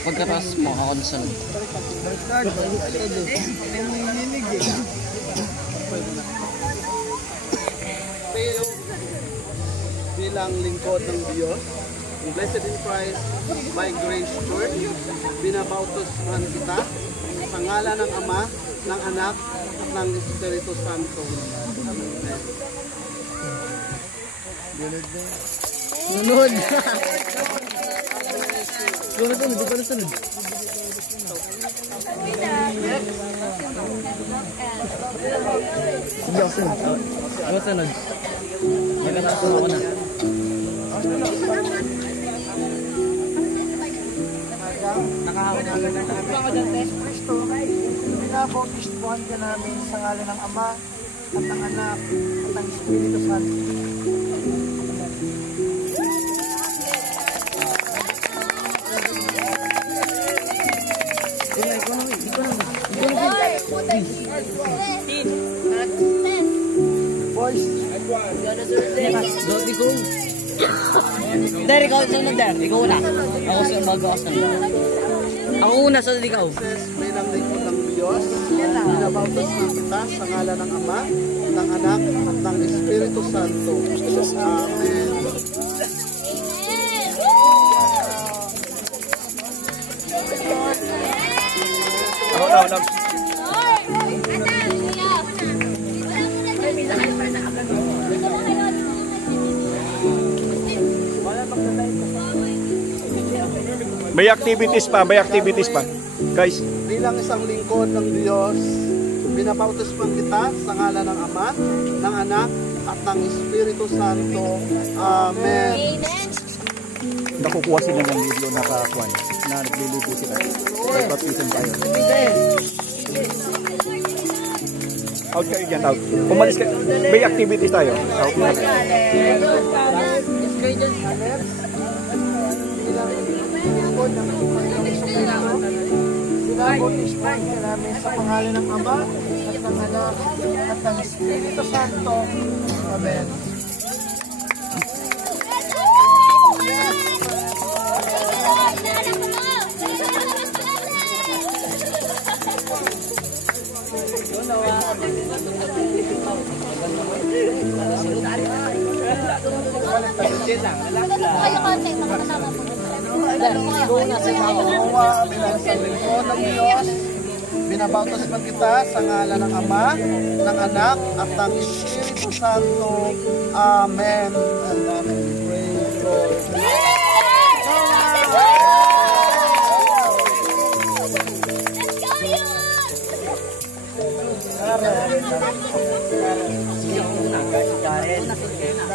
Pagkatapos makakonsan. Bilang lingkod ng Diyos, blessed in Christ, by grace Church, binabautismuhan kita sa ngalan ng Ama, ng Anak, at ng Espiritu Santo. Amen. Sunod! Sunod, di pa na sunod. Sige ako sunod. Ako sunod. Nagkataas ako na. Nakahawak na agad namin. Kristo, binabautismuhan ka namin sa ngalan ng Ama, at ng Anak, at ng Espiritu Santo. Boys, Doti ko. Der, ikaw sunod der. Ikaw una. Ako sunod mag-aas na. Ako una, sunod ikaw. bilang lingkod ng Diyos, binabautismuhan kita sa ngalan ng Ama, ng Anak, at ng Espiritu Santo. Amen. May activities pa, guys. Bilang isang lingkod ng Diyos, binabautismuhan kita sa ngalan ng Ama, ng Anak, at ng Espiritu Santo. Amen. Nakukuha sila ng video na nagliligo sila. May baptism tayo. Out kayo dyan, out. Umalis kayo. May activities tayo. Out na kayo. Binabautismuhan ka namin sa pangalan ng Ama, at ng Anak, at ng Espiritu Santo. Amen. Bilang isang lingkod ng Diyos, binabautismuhan kita sa ngalan ng Ama, ng Anak, at ng Espiritu Santo. Amen. And amen. Praise God.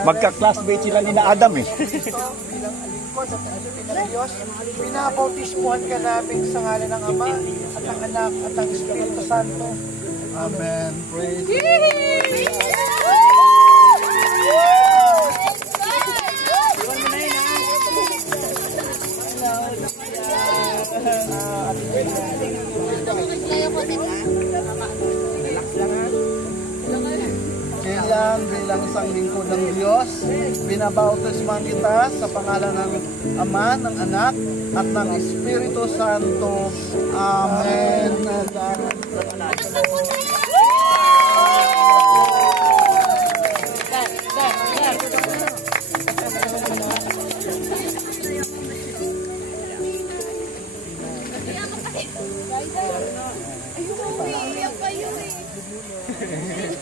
Magka-classmate sila ni na Adam eh. Binabautismuhan ka namin sa ngalan ng Ama, at ng Anak, at ng Espiritu Santo. Amen. Praise bilang isang lingkod ng Diyos, binabautismuhan kita sa pangalan ng Ama, ng Anak, at ng Espiritu Santo. Amen.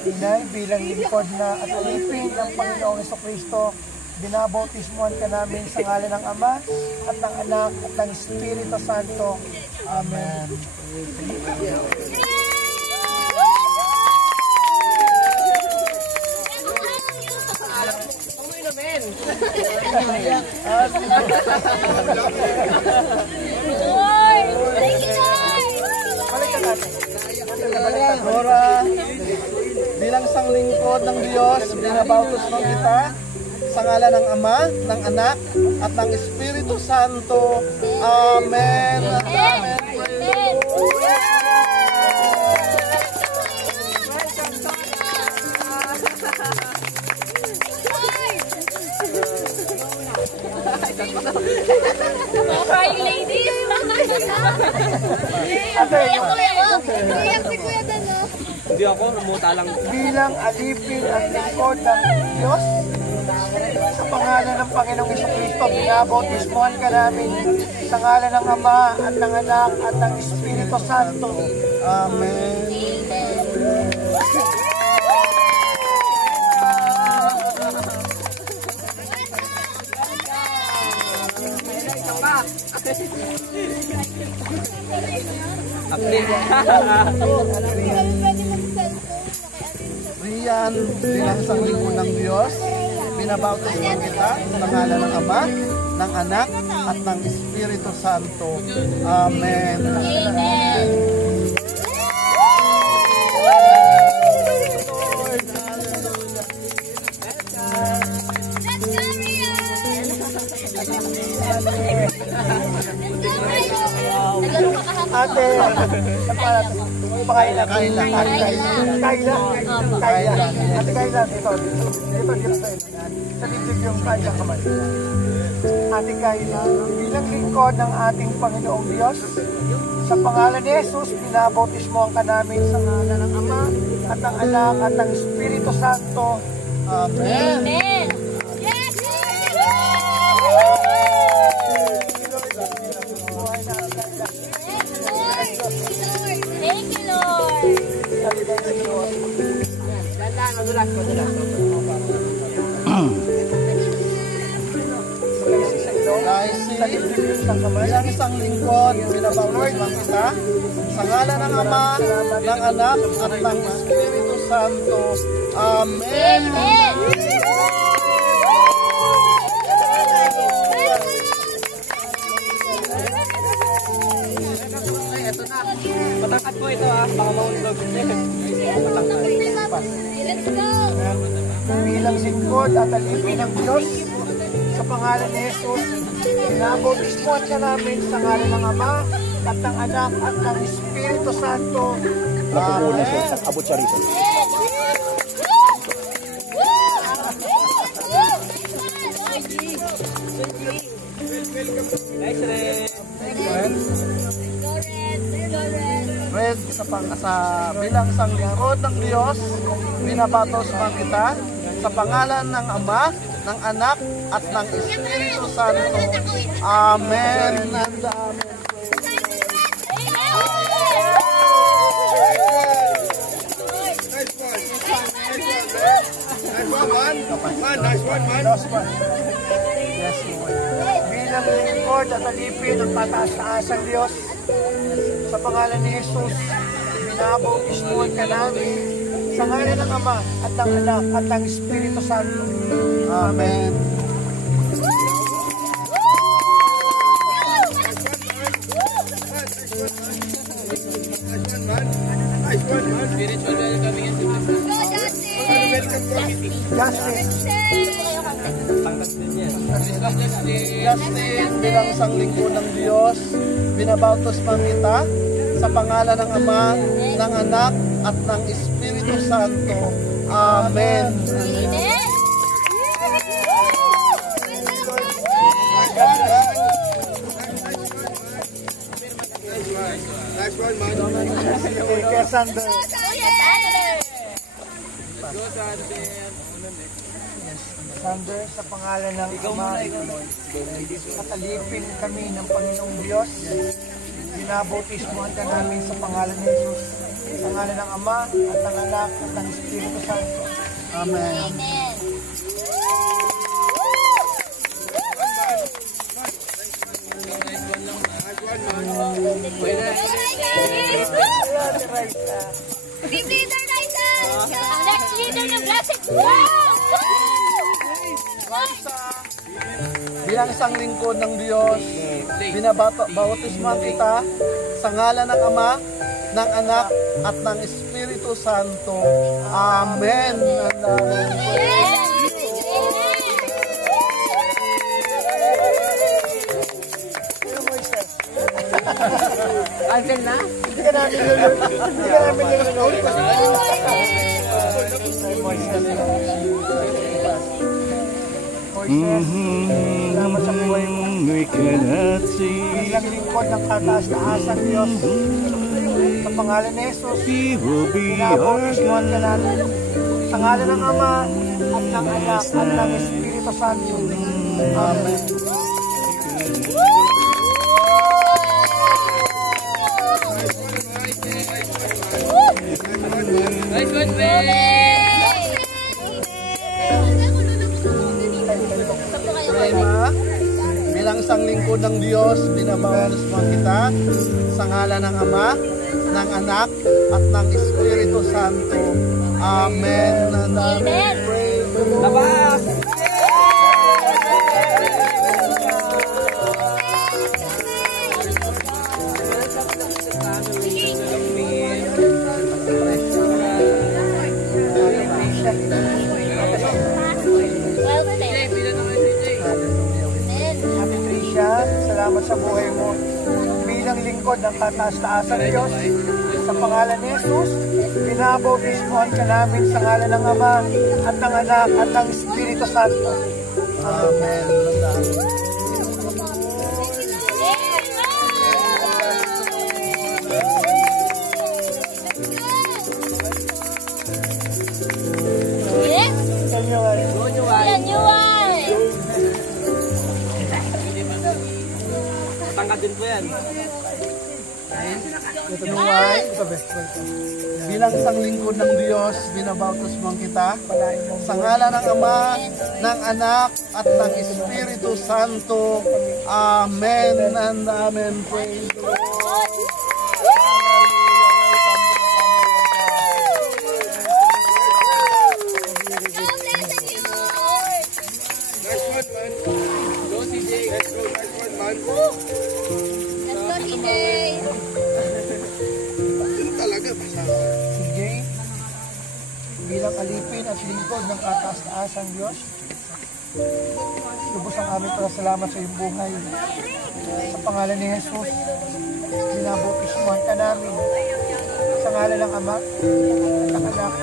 Inay, bilang lingkod na at alipin ng Panginoong Jesucristo, binabautismuhan ka namin sa ngalan ng Ama, at ng Anak, at ng Espiritu Santo. Amen. Dora, bilang isang lingkod ng Diyos, binabautismuhan kita sa ngalan ng Ama, ng Anak, at ng Espiritu Santo. Amen. Amen. Hi, lady! si Kuya Dano. Hindi ako, namuta lang. Bilang alipin at lingkod ng Diyos, sa pangalan ng Panginoong Jesucristo, binabautismohan ka namin sa ngalan ng Ama at ng Anak at ng Espiritu Santo. Amen. Rian, bilang isang lingkod ng Diyos, binabautismohan kita sa pangalan ng Ama, ng Anak, at ng Espiritu Santo. Amen. Ate, pakailan. Kailan. Ate, kailan. Dito. Sa dibdib yung kailan kamay. Ate, kailan. Bilang lingkod ng ating Panginoong Diyos, sa pangalan ni Jesus, binabautismohan ka namin sa ngalan ng Ama at ng Anak at ng Espiritu Santo. Amen. Amen. Yes! Thank you, Lord. Bilang isang lingkod, binabautismohan kita sa ngalan ng Ama, ng Anak, at ng Espiritu Santo. Amen. Amen. Matangkat po ito baka maundog. Let's go. Bilang lingkod at alipin ng Diyos, sa pangalan ni Jesus, binabautismohan ka namin sa ngalan ng Ama at ng Anak at ng Espiritu Santo. Nakukunin siya sa abot siya rito. Nice, Red. Red, bilang isang lingkod ng Diyos, binabautismohan kita sa pangalan ng Ama, ng Anak, at ng Espiritu Santo. Amen. And amen. Yes, Lord. Bilang lingkod at alipin ng pataas-taasang Diyos, sa pangalan ni Jesus, binabautismohan ka namin sa ngalan ng Ama at ng Anak at ng Espiritu Santo. Amen. Spiritual welcoming yan. Justin, bilang isang lingkod ng Diyos, binabautismohan kita sa pangalan ng Ama, ng Anak, at ng Espiritu Santo. Amen. Kaya Sander, Sander, sa pangalan ng Ama, at alipin kami ng Panginoong Diyos, binabautismohan ka namin sa pangalan ni Jesus, sa pangalan ng Ama at ng Anak at ng Espiritu Santo. Amen. Team leader Raisa! Ang next leader ng Blessed. Bilang isang lingkod ng Diyos, binabautismohan kita sa ngalan ng Ama, ng Anak, at ng Espiritu Santo. Amen. Uncle na? Hindi ka namin nilulunod. Moises, salamat sa buhay mo. Bilang lingkod ng kataas-taasan Diyos, sa pangalan ni Jesus, pinabautismuhan ka natin. Sa ngalan ng Ama, at ng Anak, at ng Espiritu Santo. Amen. Bilang isang lingkod ng Diyos, binabautismuhan kita sa ngalan ng Ama, ng Anak, at ng Espiritu Santo. Amen. And amen. Praise the Lord. Salamat sa buhay mo. Bilang lingkod ng kataas-taasan Diyos, sa pangalan ni Jesus, binabautismuhan ka namin sa ngalan ng Ama, at ng Anak, at ng Espiritu Santo. Amen. Tangkad din po yan. Bilang isang lingkod ng Diyos, binabautismuhan kita sa ngalan ng Ama, ng Anak, at ng Espiritu Santo. Amen and amen. Praise the Lord. Bilang alipin at lingkod ng kataas-taasang Diyos, lubos ang aming pasalamat sa iyong buhay. Sa pangalan ni Jesus, binabautismuhan ka namin sa ngalan ng Ama, ng Anak,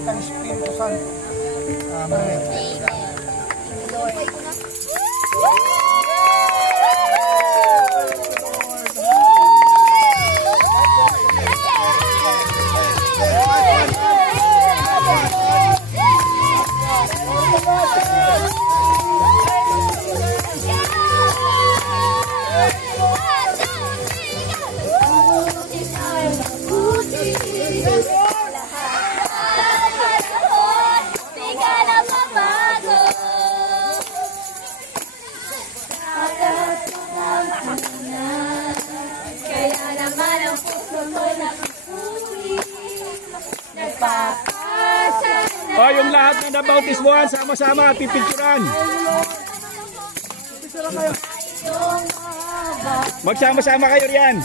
at ng Espiritu Santo. Amen. O, yung lahat na nabautismuhan, sama-sama, pipicturan. Magsama-sama kayo riyan.